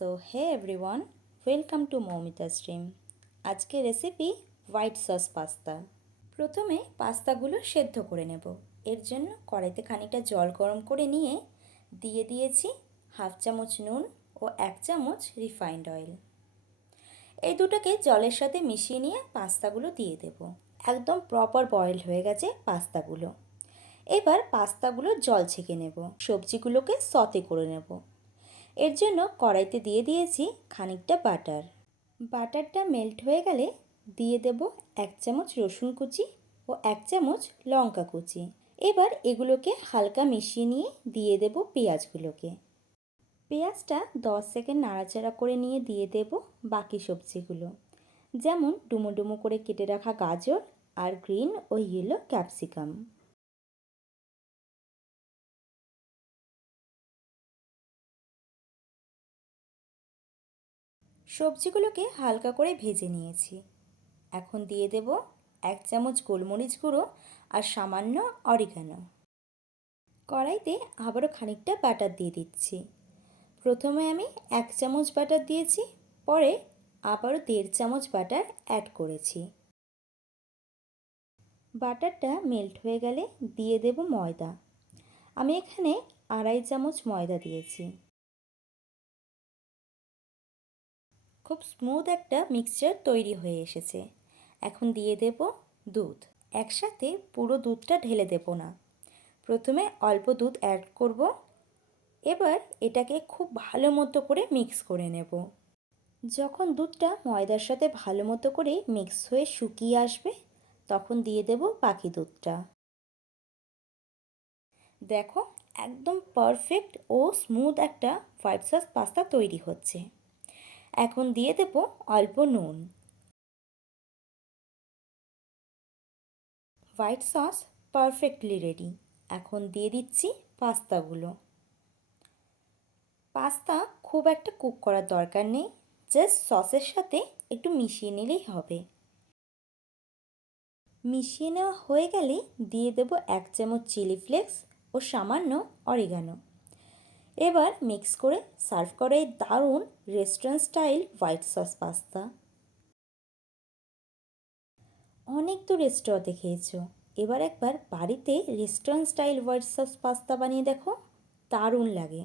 So hey everyone, welcome to Moumita stream. আজকে recipe white sauce pasta. প্রথমে পাস্তাগুলো সেদ্ধ করে নেব। এর জন্য কড়াইতে খানিকটা জল গরম করে নিয়ে দিয়ে দিয়েছি হাফ চামচ নুন ও 1 চামচ রিফাইন্ড অয়েল। এই দুটোকে জলের সাথে মিশিয়ে নিয়ে পাস্তাগুলো দিয়ে দেব। একদম প্রপার বয়েল হয়ে গেছে পাস্তাগুলো। এবার পাস্তাগুলো জল ছেঁকে নেব। সবজিগুলোকে সতে করে নেব। এর জন্য কড়াইতে দিয়ে দিয়েছি খানিকটা বাটার। বাটারটা মেল্ট হয়ে গেলে দিয়ে দেব 1 চামচ রসুন কুচি ও 1 চামচ লঙ্কা কুচি। এবার এগুলোকে হালকা মিশিয়ে নিয়ে দিয়ে দেব পেঁয়াজগুলোকে। পেঁয়াজটা 10 সেকেন্ড নাড়াচাড়া করে নিয়ে দিয়ে দেব বাকি সবজিগুলো, যেমন ডুমো ডুমো করে কেটে রাখা গাজর আর গ্রিন ও ইয়েলো ক্যাপসিকাম। সবজিগুলোকে হালকা করে ভেজে নিয়েছি। এখন দিয়ে দেব 1 চামচ গোলমরিচ গুঁড়ো আর সামান্য অরিগানো। কড়াইতে আবারও খানিকটা বাটার দিয়ে দিচ্ছি। প্রথমে আমি 1 চামচ বাটার দিয়েছি, পরে আবারও 1.5 চামচ বাটার অ্যাড করেছি। বাটারটা মেল্ট হয়ে গেলে দিয়ে দেব ময়দা। আমি এখানে 2.5 চামচ ময়দা দিয়েছি। খুব স্মুথ একটা মিক্সচার তৈরি হয়ে এসেছে। এখন দিয়ে দেব দুধ। একসাথে পুরো দুধটা ঢেলে দেব না, প্রথমে অল্প দুধ অ্যাড করব। এবার এটাকে খুব ভালো মতো করে মিক্স করে নেব। যখন দুধটা ময়দার সাথে ভালো মতো করে মিক্স হয়ে শুকিয়ে আসবে, তখন দিয়ে দেব বাকি দুধটা। দেখো, একদম পারফেক্ট ও স্মুথ একটা হোয়াইট সস পাস্তা তৈরি হচ্ছে। এখন দিয়ে দেব অল্প নুন। White sauce perfectly ready. এখন দিয়ে দিচ্ছি পাস্তাগুলো। পাস্তা খুব একটা কুক করার দরকার নেই, জাস্ট সসের সাথে একটু মিশিয়ে নিলেই হবে। মিশিয়ে নেওয়া হয়ে গেলে দিয়ে দেব 1 চামচ চিলি ফ্লেক্স ও সামান্য অরিগানো। এবার মিক্স করে সার্ভ করা এই দারুণ restaurant style white sauce pasta. অনেক তো রেস্টুরেন্টে খেয়েছো, এবার একবার বাড়িতে restaurant style white sauce pasta বানিয়ে দেখো, দারুণ লাগে।